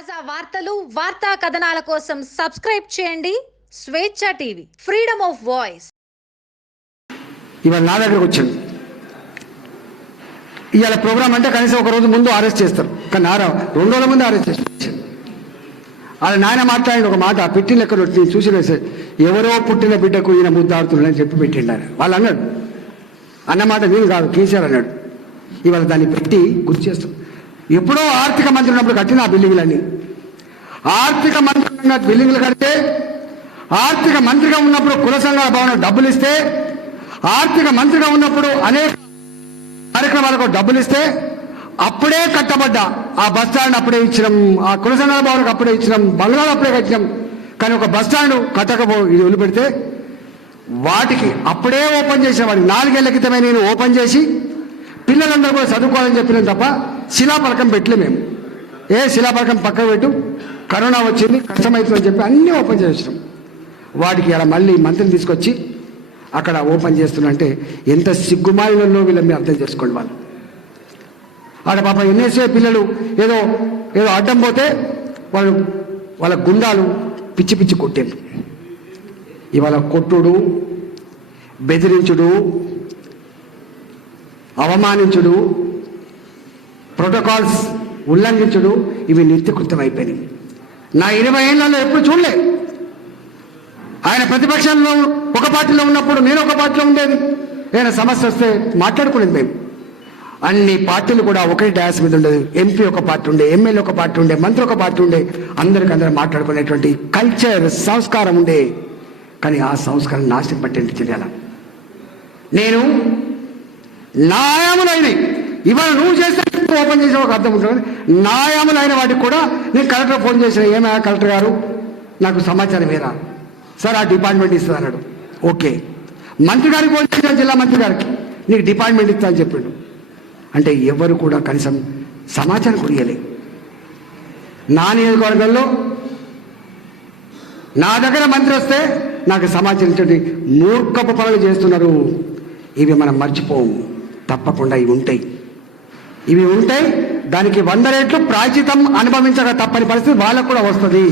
తాజా వార్తలు వార్తా కథనాల కోసం సబ్స్క్రైబ్ చేయండి. స్వేచ్ఛ టీవీ ఫ్రీడమ్ ఆఫ్ వాయిస్. ఇవాళ నా దగ్గరకు వచ్చింది ఇవాళ ప్రోగ్రామ్ అంటే కనీసం ఒక రోజు ముందు అరెస్ట్ చేస్తారు. కానీ రెండు రోజుల ముందు అరెస్ట్ చేస్తారు. వాళ్ళ నాయన మాట్లాడిన ఒక మాట పెట్టిన లెక్కలు నేను చూసి ఎవరో పుట్టిన బిడ్డకు ఈయన ముద్దాడుతున్నాడని చెప్పి పెట్టిండు ఆయన వాళ్ళు అన్నాడు. అన్నమాట నేను కాదు కేసీఆర్ అన్నాడు ఇవాళ దాన్ని పెట్టి గుర్తు చేస్తాం. ఎప్పుడో ఆర్థిక మంత్రి ఉన్నప్పుడు కట్టిన ఆ బిల్డింగ్లన్నీ. ఆర్థిక మంత్రి ఉన్న బిల్డింగ్లు కడితే ఆర్థిక మంత్రిగా ఉన్నప్పుడు కుల సంఘాల భవనం డబ్బులు ఇస్తే ఆర్థిక మంత్రిగా ఉన్నప్పుడు అనేక కార్యక్రమాలకు డబ్బులు ఇస్తే అప్పుడే కట్టబడ్డ ఆ బస్ స్టాండ్ అప్పుడే ఇచ్చినాం ఆ కుల సంఘాల భవనకు అప్పుడే ఇచ్చినాం బంగ్లాలు అప్పుడే కట్టినాం. కానీ ఒక బస్ స్టాండ్ కట్టకపో ఇది వదిలిపెడితే వాటికి అప్పుడే ఓపెన్ చేసిన వాడికి నాలుగేళ్ళ క్రితమే నేను ఓపెన్ చేసి పిల్లలందరూ కూడా చదువుకోవాలని చెప్పినాం తప్ప శిలాపలకం పెట్టలే మేము. ఏ శిలాపలకం పక్కకు పెట్టు? కరోనా వచ్చింది కష్టమవుతుందని చెప్పి అన్నీ ఓపెన్ చేసినాం వాటికి అలా మళ్ళీ మంత్రిని తీసుకొచ్చి అక్కడ ఓపెన్ చేస్తున్నంటే ఎంత సిగ్గుమాలిలో వీళ్ళని మీరు అర్థం చేసుకోండి వాళ్ళు. ఆడ పాప ఎన్ఎస్ఏ పిల్లలు ఏదో ఏదో అడ్డం పోతే వాళ్ళు వాళ్ళ గుండాలు పిచ్చి పిచ్చి కొట్టేది ఇవాళ కొట్టుడు బెదిరించుడు అవమానించుడు ప్రోటోకాల్స్ ఉల్లంఘించుడు ఇవి నిత్యకృత్యం అయిపోయినాయి నా ఇరవై ఏళ్ళలో ఎప్పుడు చూడలే. ఆయన ప్రతిపక్షంలో ఒక పార్టీలో ఉన్నప్పుడు నేను ఒక పార్టీలో ఉండేది. ఏదైనా సమస్య వస్తే మాట్లాడుకునేది మేము. అన్ని పార్టీలు కూడా ఒకే డాస్ మీద ఉండేది. ఎంపీ ఒక పార్టీ ఉండే ఎమ్మెల్యే ఒక పార్టీ ఉండే మంత్రి ఒక పార్టీ ఉండే. అందరికి అందరూ మాట్లాడుకునేటువంటి కల్చర్ సంస్కారం ఉండే. కానీ ఆ సంస్కారం నాశనం పట్టేందుకు తెలియాల? నేను నాయములైనవి ఇవాళ నువ్వు చేస్తే ఓపెన్ చేసే ఒక అర్థం ఉంటుంది నాయములైన వాటికి కూడా నేను కలెక్టర్ ఫోన్ చేసిన ఏమయ్యా కలెక్టర్ గారు? నాకు సమాచారం వేరా? సార్ ఆ డిపార్ట్మెంట్ ఇస్తుంది అన్నాడు. ఓకే. మంత్రి గారికి ఫోన్ చేసిన జిల్లా మంత్రి గారికి నీకు డిపార్ట్మెంట్ ఇస్తా అని చెప్పిండు. అంటే ఎవరు కూడా కనీసం సమాచారం కూడా ఇవ్వలే నా నియోజకవర్గంలో నా దగ్గర మంత్రి వస్తే నాకు సమాచారం ఇచ్చేటి మూర్ఖపు పనులు చేస్తున్నారు. ఇవి మనం మర్చిపోము. తప్పకుండా ఇవి ఉంటాయి. ఇవి ఉంటే దానికి వంద రేట్లు ప్రాచితం అనుభవించక తప్పని పరిస్థితి వాళ్ళకు కూడా వస్తుంది.